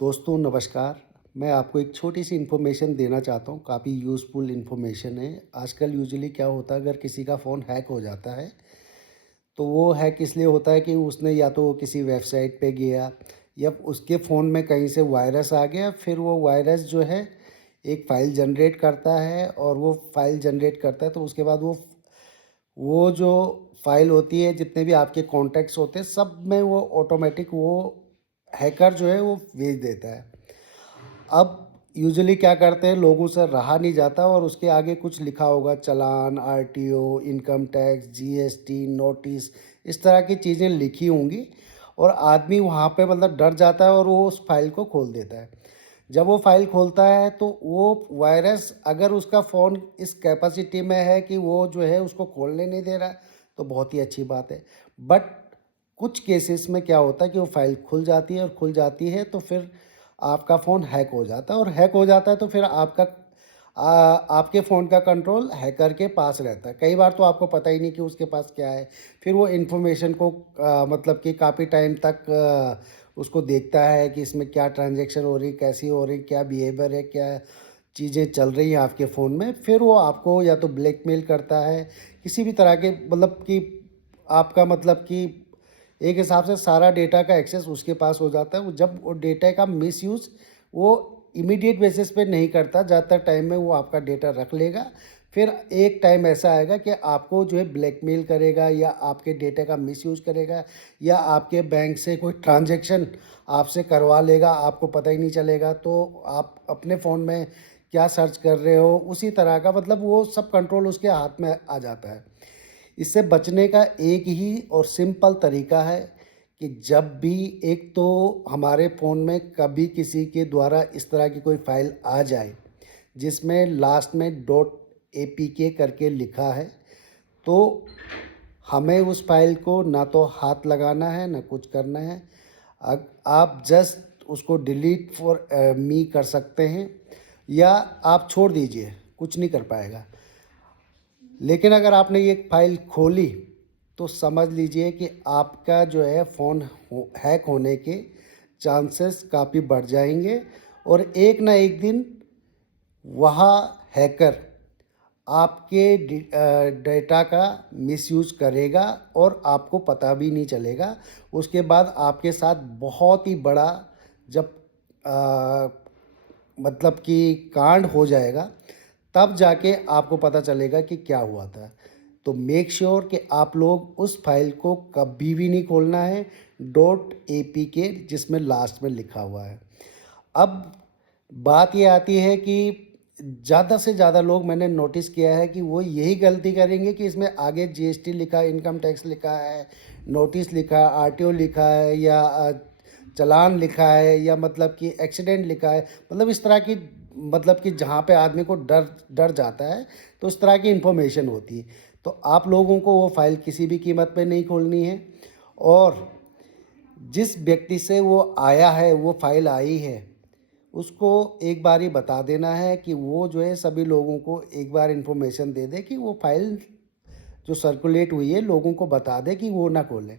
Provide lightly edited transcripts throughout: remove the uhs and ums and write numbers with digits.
दोस्तों नमस्कार। मैं आपको एक छोटी सी इन्फॉर्मेशन देना चाहता हूँ, काफ़ी यूज़फुल इन्फॉर्मेशन है। आजकल यूजुअली क्या होता है, अगर किसी का फ़ोन हैक हो जाता है तो वो हैक इसलिए होता है कि उसने या तो किसी वेबसाइट पे गया या उसके फ़ोन में कहीं से वायरस आ गया। फिर वो वायरस जो है एक फ़ाइल जनरेट करता है और वो फ़ाइल जनरेट करता है तो उसके बाद वो जो फ़ाइल होती है, जितने भी आपके कॉन्टैक्ट्स होते हैं, सब में वो ऑटोमेटिक वो हैकर जो है वो भेज देता है। अब यूजुअली क्या करते हैं, लोगों से रहा नहीं जाता और उसके आगे कुछ लिखा होगा, चालान, RTO, income tax, GST, notice, इस तरह की चीज़ें लिखी होंगी और आदमी वहाँ पे मतलब डर जाता है और वो उस फाइल को खोल देता है। जब वो फाइल खोलता है तो वो वायरस, अगर उसका फ़ोन इस कैपेसिटी में है कि वो जो है उसको खोलने नहीं दे रहा है, तो बहुत ही अच्छी बात है। बट कुछ केसेस में क्या होता है कि वो फाइल खुल जाती है और खुल जाती है तो फिर आपका फ़ोन हैक हो जाता है और हैक हो जाता है तो फिर आपके फ़ोन का कंट्रोल हैकर के पास रहता है। कई बार तो आपको पता ही नहीं कि उसके पास क्या है। फिर वो इन्फॉर्मेशन को मतलब कि काफ़ी टाइम तक उसको देखता है कि इसमें क्या ट्रांज़ैक्शन हो रही, कैसी हो रही, क्या बिहेवियर है, क्या चीज़ें चल रही हैं आपके फ़ोन में। फिर वो आपको या तो ब्लैकमेल करता है, किसी भी तरह के मतलब कि आपका मतलब कि एक हिसाब से सारा डेटा का एक्सेस उसके पास हो जाता है। वो जब वो डेटा का मिसयूज़ वो इमीडिएट बेसिस पे नहीं करता, ज़्यादातर टाइम में वो आपका डेटा रख लेगा। फिर एक टाइम ऐसा आएगा कि आपको जो है ब्लैकमेल करेगा या आपके डेटा का मिसयूज़ करेगा या आपके बैंक से कोई ट्रांज़ैक्शन आपसे करवा लेगा, आपको पता ही नहीं चलेगा। तो आप अपने फ़ोन में क्या सर्च कर रहे हो, उसी तरह का मतलब वो सब कंट्रोल उसके हाथ में आ जाता है। इससे बचने का एक ही और सिंपल तरीका है कि जब भी एक तो हमारे फ़ोन में कभी किसी के द्वारा इस तरह की कोई फ़ाइल आ जाए जिसमें लास्ट में डॉट एपीके करके लिखा है, तो हमें उस फ़ाइल को ना तो हाथ लगाना है ना कुछ करना है। आप जस्ट उसको डिलीट फॉर मी कर सकते हैं या आप छोड़ दीजिए, कुछ नहीं कर पाएगा। लेकिन अगर आपने ये फ़ाइल खोली तो समझ लीजिए कि आपका जो है फ़ोन हैक होने के चांसेस काफ़ी बढ़ जाएंगे और एक ना एक दिन वह हैकर आपके डेटा का मिसयूज़ करेगा और आपको पता भी नहीं चलेगा। उसके बाद आपके साथ बहुत ही बड़ा जब अ, मतलब कि कांड हो जाएगा, तब जाके आपको पता चलेगा कि क्या हुआ था। तो मेक श्योर कि आप लोग उस फाइल को कभी भी नहीं खोलना है, डॉट एपीके जिसमें लास्ट में लिखा हुआ है। अब बात ये आती है कि ज़्यादा से ज़्यादा लोग मैंने नोटिस किया है कि वो यही गलती करेंगे कि इसमें आगे जीएसटी लिखा है, इनकम टैक्स लिखा है, नोटिस लिखा है, आरटीओ लिखा है या चालान लिखा है या मतलब कि एक्सीडेंट लिखा है। मतलब इस तरह की मतलब कि जहाँ पे आदमी को डर डर जाता है, तो इस तरह की इन्फॉर्मेशन होती है। तो आप लोगों को वो फ़ाइल किसी भी कीमत पे नहीं खोलनी है और जिस व्यक्ति से वो आया है, वो फ़ाइल आई है, उसको एक बार ही बता देना है कि वो जो है सभी लोगों को एक बार इन्फॉर्मेशन दे दे कि वो फाइल जो सर्कुलेट हुई है लोगों को बता दे कि वो ना खोलें।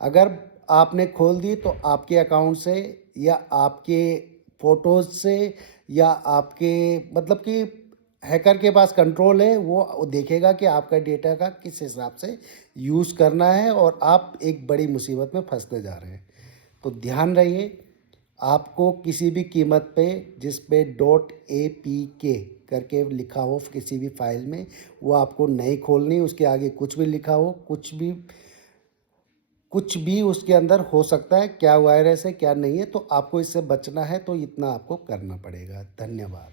अगर आपने खोल दी तो आपके अकाउंट से या आपके फ़ोटोज़ से या आपके मतलब कि हैकर के पास कंट्रोल है, वो देखेगा कि आपका डेटा का किस हिसाब से यूज़ करना है और आप एक बड़ी मुसीबत में फँसते जा रहे हैं। तो ध्यान रहिए, आपको किसी भी कीमत पे जिस पे डॉट एपीके करके लिखा हो किसी भी फाइल में, वो आपको नहीं खोलनी। उसके आगे कुछ भी लिखा हो, कुछ भी उसके अंदर हो सकता है, क्या वायरस है क्या नहीं है, तो आपको इससे बचना है तो इतना आपको करना पड़ेगा। धन्यवाद।